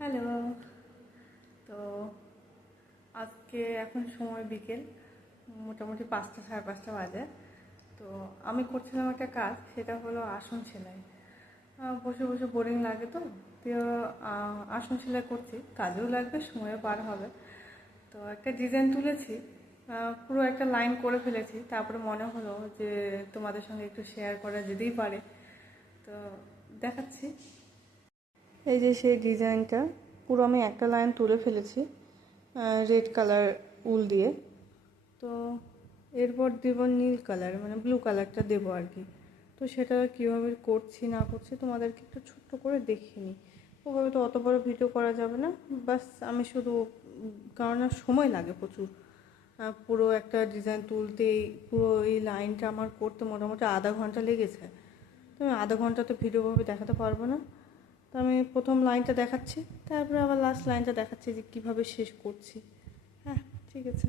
Hello. তো আজকে এখন সময় বিকেল, মোটামুটি 5টা সাড়ে 5টা বাজে। তো আমি করছিলাম একটা কাজ, সেটা হলো আসন সেলাই। বসে বসে বোরিং লাগে, তো আসন সেলাই করছি, কাজেও লাগবে, সময়ও পার হবে। তো একটা ডিজাইন তুলেছি, পুরো একটা লাইন করে ফেলেছি। তারপরে মনে হলো যে তোমাদের সঙ্গে একটু শেয়ার করা যেতেই পারে, তো দেখাচ্ছি। এই যে সেই ডিজাইনটা পুরো আমি একটা লাইন তুলে ফেলেছি রেড কালার উল দিয়ে। তো এরপর দেব নীল কালার, মানে ব্লু কালারটা দেবো আর কি। তো সেটা কীভাবে করছি না করছি তোমাদেরকে একটু ছোট্ট করে দেখিয়ে নিই। ওভাবে তো অত বড় ভিডিও করা যাবে না, বাস আমি শুধু, কারণ সময় লাগে প্রচুর। পুরো একটা ডিজাইন তুলতেই পুরো এই লাইনটা আমার করতে মোটামুটি আধা ঘন্টা লেগেছে। তো আমি আধা ঘন্টা তো ভিডিওভাবে দেখাতে পারবো না। তো আমি প্রথম লাইনটা দেখাচ্ছি, তারপরে আবার লাস্ট লাইনটা দেখাচ্ছি যে কীভাবে শেষ করছি। হ্যাঁ, ঠিক আছে।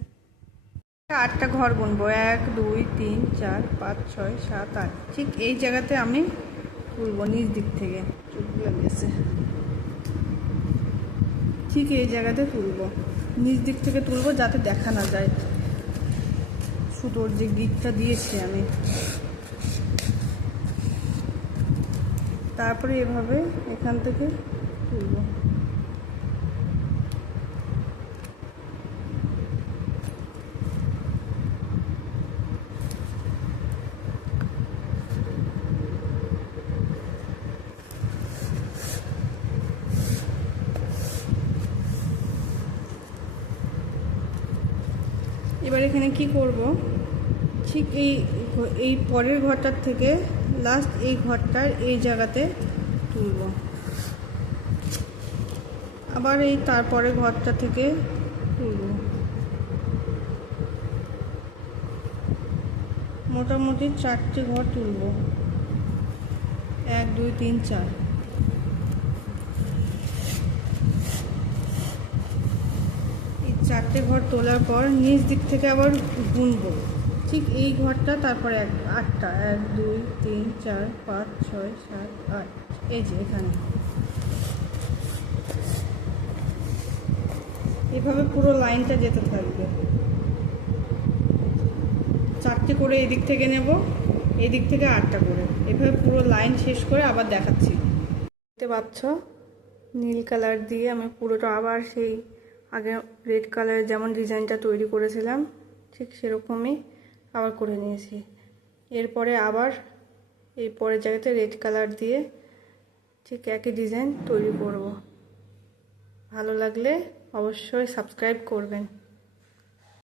8টা ঘর গুনবো, 1 2 3 4 5 6 7 8। ঠিক এই জায়গাতে আমি তুলবো নিচ দিক থেকে, চুলগুলো গেছে, ঠিক এই জায়গাতে তুলবো, নিচ দিক থেকে তুলবো যাতে দেখা না যায় সুতোর যে গিটটা দিয়েছি আমি। তারপরে এভাবে এখান থেকে তুলবো। এবার এখানে কি করব, ঠিক এই পরের ঘরটার থেকে লাস্ট এই ঘরটার এই জায়গাতে তুলব, আবার এই তারপরে ঘরটা থেকে তুলব। মোটামুটি 4টে ঘর তুলব, 1 2 3 4। এই 4টে ঘর তোলার পর নিচ দিক থেকে আবার গুনবো, ঠিক এই ঘরটা, তারপরে 8টা, 1 2 3 4 5 6 7 8। এই যে এখানে এভাবে পুরো লাইনটা যেতে থাকবে। 4টে করে এদিক থেকে নেব, এদিক থেকে 8টা করে, এভাবে পুরো লাইন শেষ করে আবার দেখাচ্ছি। দেখতে পাচ্ছ নীল কালার দিয়ে আমি পুরোটা আবার সেই আগে রেড কালারের যেমন ডিজাইনটা তৈরি করেছিলাম ঠিক সেরকমই আবার করে নিয়েছি। এরপরে আবার এই পরের জায়গাতে রেড কালার দিয়ে ঠিক একই ডিজাইন তৈরি করব। ভালো লাগলে অবশ্যই সাবস্ক্রাইব করবেন।